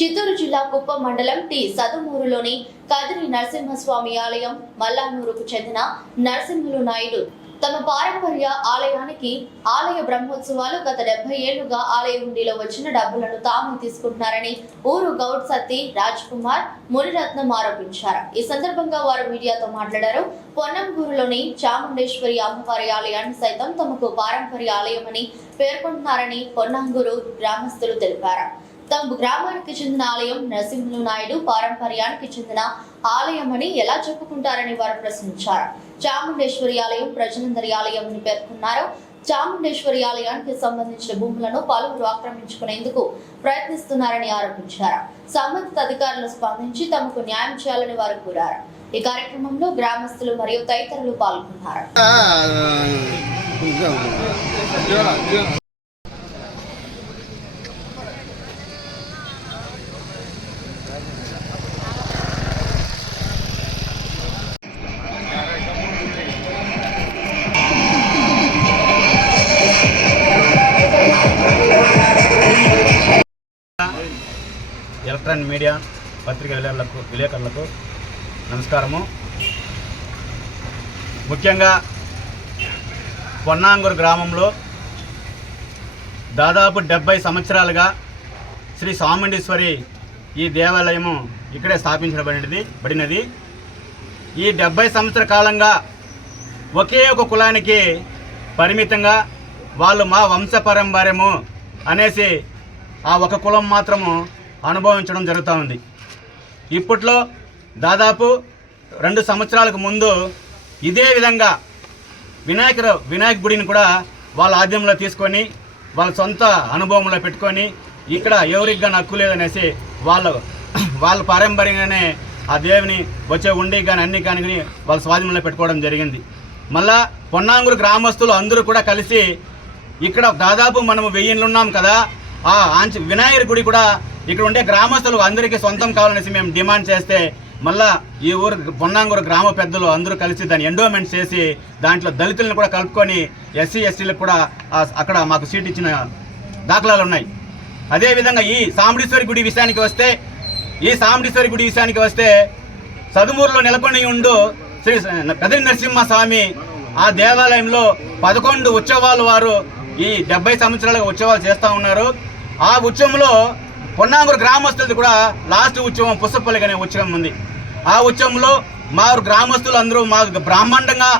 చిత్తూరు జిల్లా కుప్పం మండలం టి సదుమూరులోని కదిరి నరసింహస్వామి ఆలయం మల్లానూరుకు చెందిన నరసింహులు నాయుడు తమ పారంపర్య ఆలయానికి ఆలయ బ్రహ్మోత్సవాలు గత డెబ్బై ఏళ్ళుగా ఆలయ హుండీలో వచ్చిన డబ్బులను తాము తీసుకుంటున్నారని ఊరు గౌడ్ సత్తి రాజ్ కుమార్ మునిరత్నం ఆరోపించారు. ఈ సందర్భంగా వారు మీడియాతో మాట్లాడారు. పొన్నంగూరులోని చాముండేశ్వరి అమ్మవారి ఆలయాన్ని సైతం తమకు పారంపర్య ఆలయమని పేర్కొంటున్నారని పొన్నాంగూరు గ్రామస్తులు తెలిపారు. తమ గ్రామానికి చెందిన ఆలయం నరసింహులు నాయుడు పారంపర్యానికి చెందిన ఆలయమని ఎలా చెప్పుకుంటారని వారు ప్రశ్నించారు చాముండేశ్వరి ఆలయం ప్రజలందరి ఆలయం అని పేర్కొన్నారు చాముండేశ్వరి ఆలయానికి సంబంధించిన భూములను పలువురు ఆక్రమించుకునేందుకు ప్రయత్నిస్తున్నారని ఆరోపించారు సంబంధిత అధికారులు స్పందించి తమకు న్యాయం చేయాలని వారు కోరారు ఈ కార్యక్రమంలో గ్రామస్తులు మరియు తదితరులు పాల్గొన్నారు పత్రిక విలేకరులకు విలేకరులకు నమస్కారము. ముఖ్యంగా పొన్నాంగూరు గ్రామంలో దాదాపు డెబ్బై సంవత్సరాలుగా శ్రీ సాముండేశ్వరి ఈ దేవాలయము ఇక్కడే స్థాపించబడినది బడినది. ఈ డెబ్బై సంవత్సర కాలంగా ఒకే ఒక కులానికి పరిమితంగా వాళ్ళు మా వంశపరంపర్యము అనేసి ఆ ఒక కులం మాత్రము అనుభవించడం జరుగుతూ ఉంది. ఇప్పట్లో దాదాపు రెండు సంవత్సరాలకు ముందు ఇదే విధంగా వినాయకుడు వినాయక గుడిని కూడా వాళ్ళ ఆద్యంలో తీసుకొని వాళ్ళ సొంత అనుభవంలో పెట్టుకొని ఇక్కడ ఎవరికి కానీ హక్కు లేదనేసి వాళ్ళు వాళ్ళ పారంపర్యంగానే ఆ దేవుని వచ్చే ఉండి కానీ అన్ని కానీ వాళ్ళ స్వాధీనంలో పెట్టుకోవడం జరిగింది. మళ్ళా పొన్నాంగురు గ్రామస్తులు అందరూ కూడా కలిసి ఇక్కడ దాదాపు మనము వెయ్యిళ్ళు ఉన్నాం కదా ఆ ఆంచ వినాయకుడి గుడి కూడా ఇక్కడ ఉండే గ్రామస్తులు అందరికీ సొంతం కావాలనేసి మేము డిమాండ్ చేస్తే మళ్ళా ఈ ఊరు పొన్నాంగూరు గ్రామ పెద్దలు అందరూ కలిసి దాన్ని ఎండోమెంట్ చేసి దాంట్లో దళితులను కూడా కలుపుకొని ఎస్సీ ఎస్టీలకు కూడా అక్కడ మాకు సీట్ ఇచ్చిన దాఖలాలు ఉన్నాయి. అదేవిధంగా ఈ సాంబడేశ్వరి గుడి విషయానికి వస్తే ఈ సాంబడేశ్వరి గుడి విషయానికి వస్తే సదుమూరులో నెలకొని ఉండు శ్రీ కదిరి నరసింహ స్వామి ఆ దేవాలయంలో పదకొండు ఉత్సవాలు వారు ఈ డెబ్బై సంవత్సరాల ఉత్సవాలు చేస్తూ ఉన్నారు. ఆ ఉత్సవంలో పొన్నాంగూరు గ్రామస్తులది కూడా లాస్ట్ ఉత్సవం పుస్తపల్లి అనే ఉత్సవం ఉంది. ఆ ఉత్సవంలో మా గ్రామస్తులు అందరూ మా బ్రాహ్మాండంగా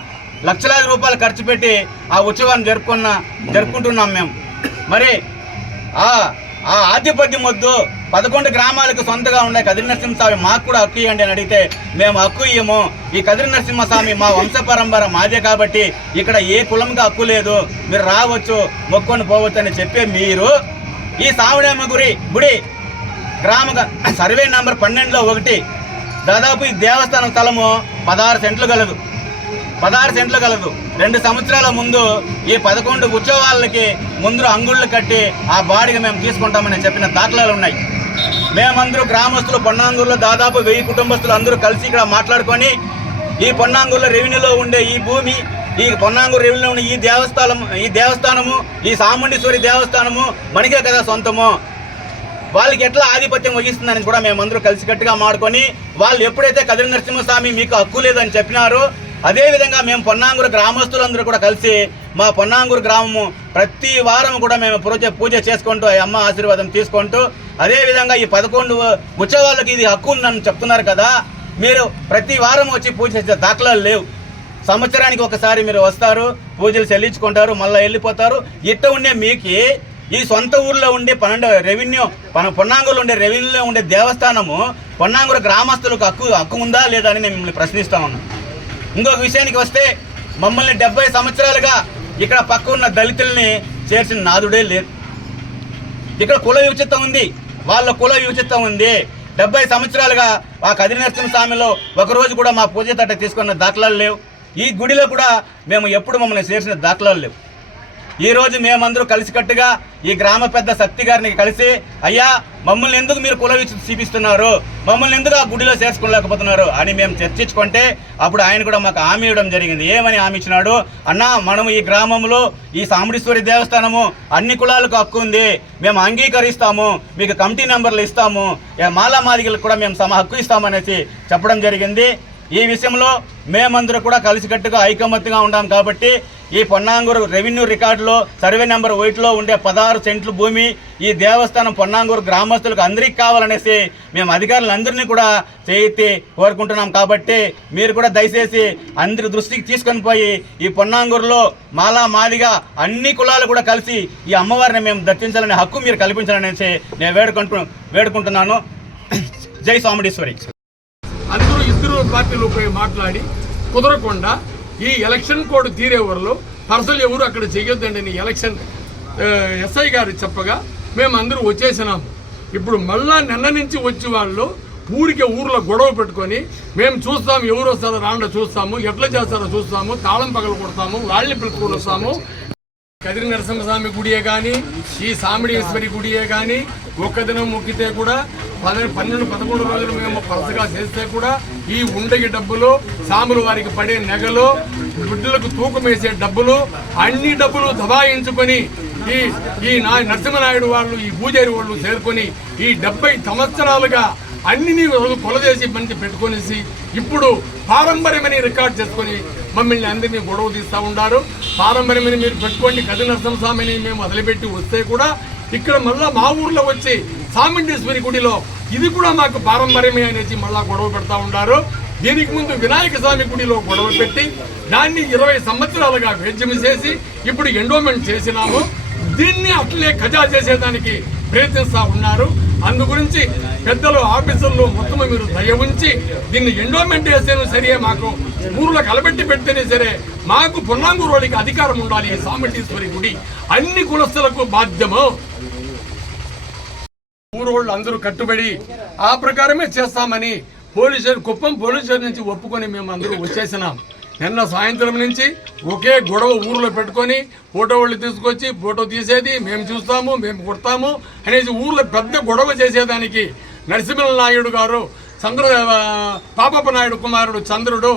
లక్షలాది రూపాయలు ఖర్చు పెట్టి ఆ ఉత్సవాన్ని జరుపుకున్న జరుపుకుంటున్నాం మేము. మరి ఆ ఆ ఆధిపత్యం వద్దు పదకొండు గ్రామాలకు సొంతగా ఉండే కదిరి నరసింహస్వామి మాకు కూడా హక్కు ఇవ్వండి అని అడిగితే మేము హక్కు ఇయ్యము. ఈ కదిరి నరసింహస్వామి మా వంశ పరంపర మాదే కాబట్టి ఇక్కడ ఏ కులంగా హక్కు లేదు. మీరు రావచ్చు మొక్కొని పోవచ్చు అని చెప్పే మీరు ఈ సావుడేమ గురి? గుడి. గ్రామ సర్వే నంబర్ పన్నెండులో ఒకటి. దాదాపు ఈ దేవస్థానం స్థలము పదహారు సెంట్లు గలదు. పదహారు సెంట్లు కలదు రెండు సంవత్సరాల ముందు ఈ పదకొండు ఉత్సవాలకి ముందు అంగుళ్ళు కట్టి ఆ బాడీగా మేము తీసుకుంటామని చెప్పిన దాఖలాలు ఉన్నాయి. మేమందరూ గ్రామస్తులు పొన్నాంగూరులో దాదాపు వెయ్యి కుటుంబస్తులు అందరూ కలిసి ఇక్కడ మాట్లాడుకొని ఈ పొన్నాంగూరులో రెవెన్యూలో ఉండే ఈ భూమి ఈ పొన్నాంగూరు రెవెన్యూలో ఉన్న ఈ దేవస్థానం ఈ దేవస్థానము ఈ సాముండేశ్వరి దేవస్థానము మనకే కదా సొంతము. వాళ్ళకి ఎట్లా ఆధిపత్యం వహిస్తుందని కూడా మేమందరూ కలిసికట్టుగా మాడుకొని వాళ్ళు ఎప్పుడైతే కదిరి నరసింహస్వామి మీకు హక్కు లేదని చెప్పినారో అదేవిధంగా మేము పొన్నాంగూరు గ్రామస్తులందరూ కూడా కలిసి మా పొన్నాంగూరు గ్రామము ప్రతి వారం కూడా మేము పూజ పూజ చేసుకుంటూ ఆ అమ్మ ఆశీర్వాదం తీసుకుంటూ అదేవిధంగా ఈ పదకొండు ఉత్సవాలకు ఇది హక్కు ఉందని చెప్తున్నారు కదా మీరు ప్రతి వారం వచ్చి పూజ చేసే దాఖలాలు లేవు. సంవత్సరానికి ఒకసారి మీరు వస్తారు పూజలు చెల్లించుకుంటారు మళ్ళీ వెళ్ళిపోతారు. ఇట్ట ఉండే మీకు ఈ సొంత ఊర్లో ఉండే పన్నెండు రెవెన్యూ మన పొన్నాంగులు ఉండే రెవెన్యూలో ఉండే దేవస్థానము పొన్నాంగురు గ్రామస్తులకు హక్కు హక్కు ఉందా లేదా అని నేను మిమ్మల్ని ప్రశ్నిస్తా ఉన్నాను ఇంకొక విషయానికి వస్తే మమ్మల్ని డెబ్బై సంవత్సరాలుగా ఇక్కడ పక్క ఉన్న దళితుల్ని చేర్చిన నాదుడే లేదు ఇక్కడ కుల విచిత్వం ఉంది వాళ్ళ కుల విచిత్వం ఉంది. డెబ్బై సంవత్సరాలుగా ఆ కదిరి నరసింహ స్వామిలో ఒకరోజు కూడా మా పూజ తట్ట తీసుకున్న దాఖలాలు లేవు. ఈ గుడిలో కూడా మేము ఎప్పుడు మమ్మల్ని చేర్చిన దాఖలాలు లేవు. ఈరోజు మేమందరూ కలిసికట్టుగా ఈ గ్రామ పెద్ద శక్తి గారిని కలిసి అయ్యా మమ్మల్ని ఎందుకు మీరు కుల చూపిస్తున్నారు? మమ్మల్ని ఎందుకు ఆ గుడిలో చేసుకోలేకపోతున్నారు అని మేము చర్చించుకుంటే అప్పుడు ఆయన కూడా మాకు హామీ ఇవ్వడం జరిగింది. ఏమని హామీ ఇచ్చినాడు? అన్నా మనం ఈ గ్రామంలో ఈ సాముడేశ్వరి దేవస్థానము అన్ని కులాలకు హక్కు ఉంది. మేము అంగీకరిస్తాము. మీకు కమిటీ నెంబర్లు ఇస్తాము. మాలా మాదిగలకు కూడా మేము సమ హక్కు ఇస్తామనేసి చెప్పడం జరిగింది. ఈ విషయంలో మేమందరూ కూడా కలిసికట్టుగా ఐకమత్యంగా ఉంటాం కాబట్టి ఈ పొన్నాంగూరు రెవెన్యూ రికార్డులో సర్వే నెంబర్ ఒకటిలో ఉండే పదహారు సెంట్లు భూమి ఈ దేవస్థానం పొన్నాంగూరు గ్రామస్తులకు అందరికీ కావాలనేసి మేము అధికారులందరినీ కూడా చేయితే కోరుకుంటున్నాం కాబట్టి మీరు కూడా దయచేసి అందరి దృష్టికి తీసుకొని పోయి ఈ పొన్నాంగూరులో మాలా మాదిగా అన్ని కులాలు కూడా కలిసి ఈ అమ్మవారిని మేము దర్శించాలనే హక్కు మీరు కల్పించాలనేసి నేను వేడుకుంటు వేడుకుంటున్నాను. జై సోమడేశ్వరి పార్టీలు పోయి మాట్లాడి కుదరకుండా ఈ ఎలక్షన్ కోడ్ తీరే వరలో ఎవరు అక్కడ చేయొద్దండి అని ఎలక్షన్ ఎస్ఐ గారు చెప్పగా మేము అందరూ వచ్చేసినాము. ఇప్పుడు మళ్ళా నిన్న నుంచి వచ్చి వాళ్ళు ఊరికే ఊర్లో గొడవ పెట్టుకొని మేము చూస్తాము ఎవరు వస్తారో రాండ చూస్తాము ఎట్లా చేస్తారో చూస్తాము తాళం పగలు కొడతాము వాళ్ళని పిలుచుకొని వస్తాము కదిరి నరసింహస్వామి గుడియే కానీ ఈ సామిడీశ్వరి గుడియే కానీ ఒక్క దినం మొక్కితే కూడా పద పన్నెండు పదకొండు రోజులు మేము పరసగా చేస్తే కూడా ఈ ఉండగి డబ్బులు సాములు వారికి పడే నెగలు బిడ్డలకు తూకం వేసే డబ్బులు అన్ని డబ్బులు దబాయించుకొని ఈ ఈ నా నరసింహనాయుడు వాళ్ళు ఈ పూజారి వాళ్ళు చేరుకొని ఈ డెబ్బై సంవత్సరాలుగా అన్ని కొలదేసి మంచి పెట్టుకొనేసి ఇప్పుడు పారంపర్యమని రికార్డ్ చేసుకొని మమ్మల్ని అందరినీ గొడవ తీస్తూ ఉంటారు పారంపర్యమని మీరు పెట్టుకోండి కది నరసింహస్వామిని మేము వదిలిపెట్టి వస్తే కూడా ఇక్కడ మళ్ళా మా ఊర్లో వచ్చి సామిండేశ్వరి గుడిలో ఇది కూడా మాకు పారంపర్యమే అనేసి మళ్ళా గొడవ పెడతా ఉంటారు దీనికి ముందు వినాయక స్వామి గుడిలో గొడవ పెట్టి దాన్ని ఇరవై సంవత్సరాలుగా వేద్యం చేసి ఇప్పుడు ఎండోమెంట్ చేసినాము. దీన్ని అట్లే ఖజా చేసేదానికి ప్రయత్నిస్తూ ఉన్నారు. అందు గురించి పెద్దలు ఆఫీసుల్లో మొత్తం మీరు దయ ఉంచి దీన్ని ఎండోమెంట్ చేస్తేనే సరే మాకు ఊర్లో కలబెట్టి పెడితేనే సరే మాకు పొన్నాంగూరు వాళ్ళకి అధికారం ఉండాలి ఈ సామటేశ్వరి గుడి. అన్ని కులస్తులకు బాధ్యము. ఊరోళ్ళు అందరూ కట్టుబడి ఆ ప్రకారమే చేస్తామని పోలీసు కుప్పం పోలీసు నుంచి ఒప్పుకొని మేము అందరూ వచ్చేసినాం. నిన్న సాయంత్రం నుంచి ఒకే గొడవ ఊర్లో పెట్టుకొని ఫోటో వాళ్ళు తీసుకొచ్చి ఫోటో తీసేది మేము చూస్తాము మేము కొడతాము అనేసి ఊర్లో పెద్ద గొడవ చేసేదానికి నరసింహ నాయుడు గారు చంద్ర పాపప్ప నాయుడు కుమారుడు చంద్రుడు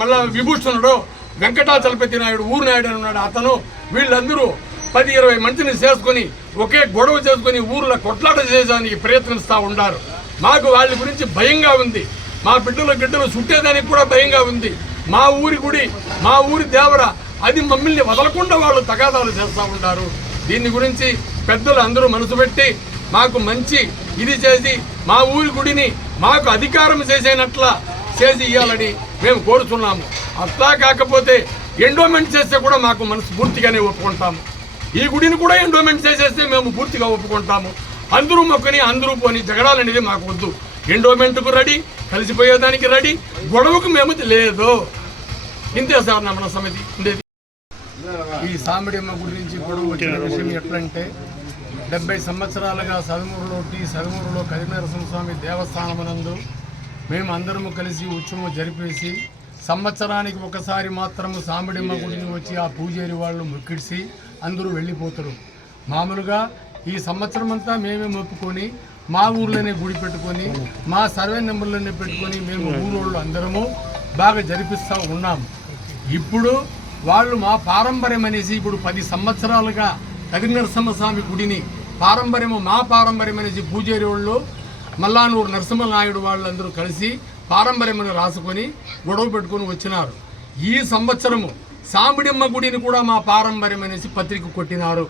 మళ్ళా విభూషణుడు వెంకటాచలపతి నాయుడు ఊరు నాయుడు అని ఉన్నాడు అతను. వీళ్ళందరూ పది ఇరవై మందిని చేసుకొని ఒకే గొడవ చేసుకొని ఊర్లో కొట్లాట చేసేదానికి ప్రయత్నిస్తూ ఉండారు మాకు వాళ్ళ గురించి భయంగా ఉంది. మా బిడ్డలు గిడ్డలు చుట్టేదానికి కూడా భయంగా ఉంది. మా ఊరి గుడి మా ఊరి దేవర అది మమ్మల్ని వదలకుండా వాళ్ళు తగాదాలు చేస్తూ ఉంటారు. దీని గురించి పెద్దలు అందరూ మనసు పెట్టి మాకు మంచి ఇది చేసి మా ఊరి గుడిని మాకు అధికారం చేసేనట్ల చేసి ఇవ్వాలని మేము కోరుతున్నాము. అట్లా కాకపోతే ఎండోమెంట్ చేస్తే కూడా మాకు మనసు పూర్తిగానే ఒప్పుకుంటాము. ఈ గుడిని కూడా ఎండోమెంట్ చేసేస్తే మేము పూర్తిగా ఒప్పుకుంటాము. అందరూ మొక్కని అందరూ పోని జగడాలనేది మాకు వద్దు. ఎండోమెంట్కు రెడీ కలిసిపోయేదానికి రెడీ. గొడవకు మేము లేదు. ఇంతే సార్ నా మన సమితి. ఉండేది. ఈ సామిడిమ్మ గురించి గొడవ వచ్చిన విషయం ఎట్లంటే డెబ్బై సంవత్సరాలుగా సదమూరులో టీ సదమూరులో కదినరసింహస్వామి దేవస్థానమునందు మేము అందరము కలిసి ఉత్సవం జరిపేసి సంవత్సరానికి ఒకసారి మాత్రము సామిడిమ్మ గుడిని వచ్చి ఆ పూజారి వాళ్ళు మొక్కిడిసి అందరూ వెళ్ళిపోతారు. మామూలుగా ఈ సంవత్సరం అంతా మేమే మొప్పుకొని మా ఊర్లోనే గుడి పెట్టుకొని మా సర్వే నెంబర్లోనే పెట్టుకొని మేము ఊరోళ్ళు అందరము బాగా జరిపిస్తూ ఉన్నాము ఇప్పుడు వాళ్ళు మా పారంపర్యం అనేసి ఇప్పుడు పది సంవత్సరాలుగా కదినరసింహస్వామి గుడిని పారంపర్యము మా పారంపర్యం అనేసి పూజారి వాళ్ళు మల్లానూరు నరసింహనాయుడు వాళ్ళందరూ కలిసి పారంపర్యమని రాసుకొని గొడవ పెట్టుకొని వచ్చినారు. ఈ సంవత్సరము సాంబడిమ్మ గుడిని కూడా మా పారంపర్యం అనేసి పత్రిక కొట్టినారు.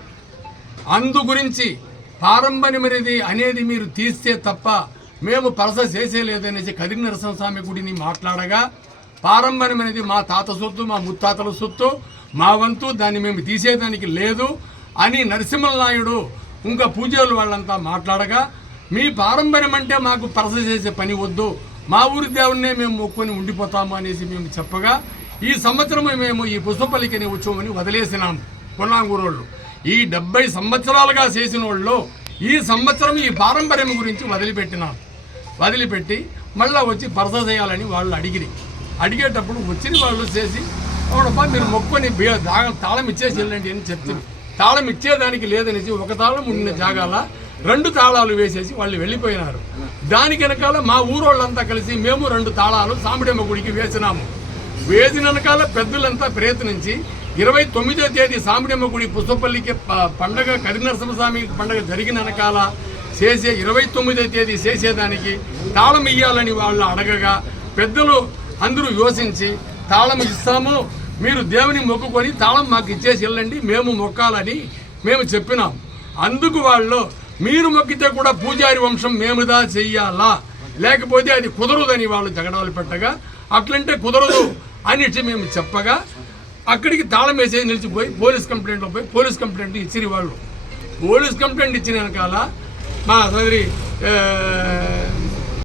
అందు గురించి పారంపర్యం అనేది మీరు తీస్తే తప్ప మేము పరస చేసేలేదనేసి కదిరి నరసింహస్వామి గుడిని మాట్లాడగా పారంపర్యం మా తాత సొత్తు మా ముత్తాతల సొత్తు మా వంతు దాన్ని మేము తీసేదానికి లేదు అని నరసింహనాయుడు ఇంకా పూజలు వాళ్ళంతా మాట్లాడగా మీ పారంపర్యం అంటే మాకు పరస చేసే పని వద్దు. మా ఊరి దేవుడినే మేము మొక్కుని ఉండిపోతాము అనేసి మేము చెప్పగా ఈ సంవత్సరం మేము ఈ పుష్పపల్లికి వచ్చామని ఉత్సవం వదిలేసినాం. కొన్నాంగూరోళ్ళు. ఈ డెబ్బై సంవత్సరాలుగా చేసిన వాళ్ళు ఈ సంవత్సరం ఈ పారంపర్యం గురించి వదిలిపెట్టినారు వదిలిపెట్టి మళ్ళీ వచ్చి పరస చేయాలని వాళ్ళు అడిగిరి. అడిగేటప్పుడు వచ్చిన వాళ్ళు చేసి అవునప్పా మీరు మొక్కుని తాళం ఇచ్చేసి వెళ్ళండి అని చెప్తుంది తాళం ఇచ్చేదానికి లేదనేసి ఒక తాళం ఉండిన జాగాల రెండు తాళాలు వేసేసి వాళ్ళు వెళ్ళిపోయినారు. దాని వెనకాల మా ఊరోళ్ళంతా కలిసి మేము రెండు తాళాలు సామిడమ్మ గుడికి వేసినాము. వేదిన వెనకాల పెద్దలంతా ప్రయత్నించి ఇరవై తొమ్మిదో తేదీ సామిడమ్మ గుడి పుష్పపల్లికి పండగ కరినరసింహస్వామి పండగ జరిగిన వెనకాల చేసే ఇరవై తొమ్మిదో తేదీ చేసేదానికి తాళం ఇయ్యాలని వాళ్ళు అడగగా పెద్దలు అందరూ యోచించి తాళం ఇస్తాము మీరు దేవుని మొక్కుకొని తాళం మాకు ఇచ్చేసి వెళ్ళండి మేము మొక్కాలని మేము చెప్పినాం. అందుకు వాళ్ళు మీరు మొక్కితే కూడా పూజారి వంశం మేముదా చెయ్యాలా? లేకపోతే అది కుదరదని వాళ్ళు జగడాలు పెట్టగా అట్లంటే కుదరదు అని మేము చెప్పగా అక్కడికి తాళం వేసేది నిలిచిపోయి పోలీస్ కంప్లైంట్లో పోయి పోలీస్ కంప్లైంట్ ఇచ్చిరి వాళ్ళు పోలీస్ కంప్లైంట్ ఇచ్చిన వెనకాల మా సోదరి